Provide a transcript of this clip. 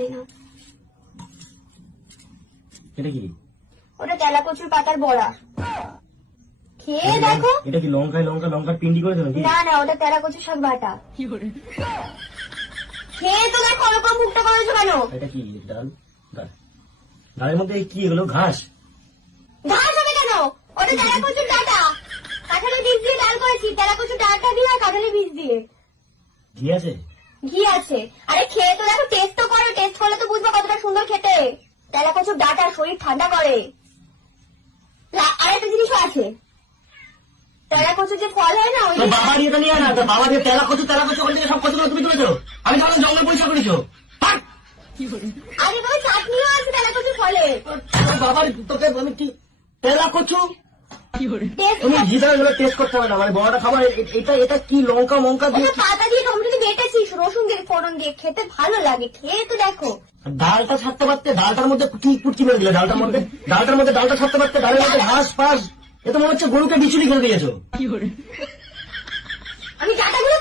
এই নাও। এটা কি? ওটা তেলা কচুর পাতার বড়া, খেয়ে দেখো। এটা কি লঙ্কার পিন্ডি করে দেবে? না না, ওটা তেলা কচুর শাক বাটা। খেয়ে তো দেখো, ওরকম মুখটা করেছো কেন? এটা কি? ডাল? ডালের মধ্যে কি এগুলো? ঘাস? ঘাস হবে কেন? ওটা তেলা কচুর ডাটা, কাঁঠালের বীজ দিয়ে ডাল করেছি। তেলা কচুর ডাটা দিয়ে আর কাঁঠালের বীজ দিয়ে। ঘি আছে? ঘি আছে। আরে খেয়ে তো দেখো, টেস্ট তো করো, টেস্ট করলে তো বুঝবো কতটা সুন্দর খেতে। তেলা কচুর ডাটা শরীর ঠান্ডা করে। আরেকটা জিনিসও আছে, তেলা কচুর যে ফল হয় না, ওই বাবা দিয়ে নিয়ে না, বাবা দিয়ে তেলা কচু ওখান থেকে সব কচুগুলো তুমি তুলেছো। আমি তাহলে জঙ্গল পরিষ্কার করেছো। আরে বাবা, চাটনিও আছে তেলা কচুর ফলে। বাবার তোকে আমি কি তেলা কচু? টেস্ট তুমি ঘিটা টেস্ট করতে হবে না, মানে বড়টা খাবার। এটা কি লঙ্কা দিয়ে? পাতা দিয়ে টমেটো দিয়ে বেটেছিস, রসুন দিয়ে ফোড়ন দিয়ে, খেতে ভালো লাগে। খেয়ে তো দেখো। ডালটা ছাড়তে পারতে? ডালটার মধ্যে কি কুটকি মেরে দিলে? ডালটার মধ্যে ডালটা ছাড়তে পারতে? ডালের মধ্যে ঘাস ফাস, এ তো মনে হচ্ছে গরুকে বিচুলি করে দিয়েছো। আমি ডাটাগুলো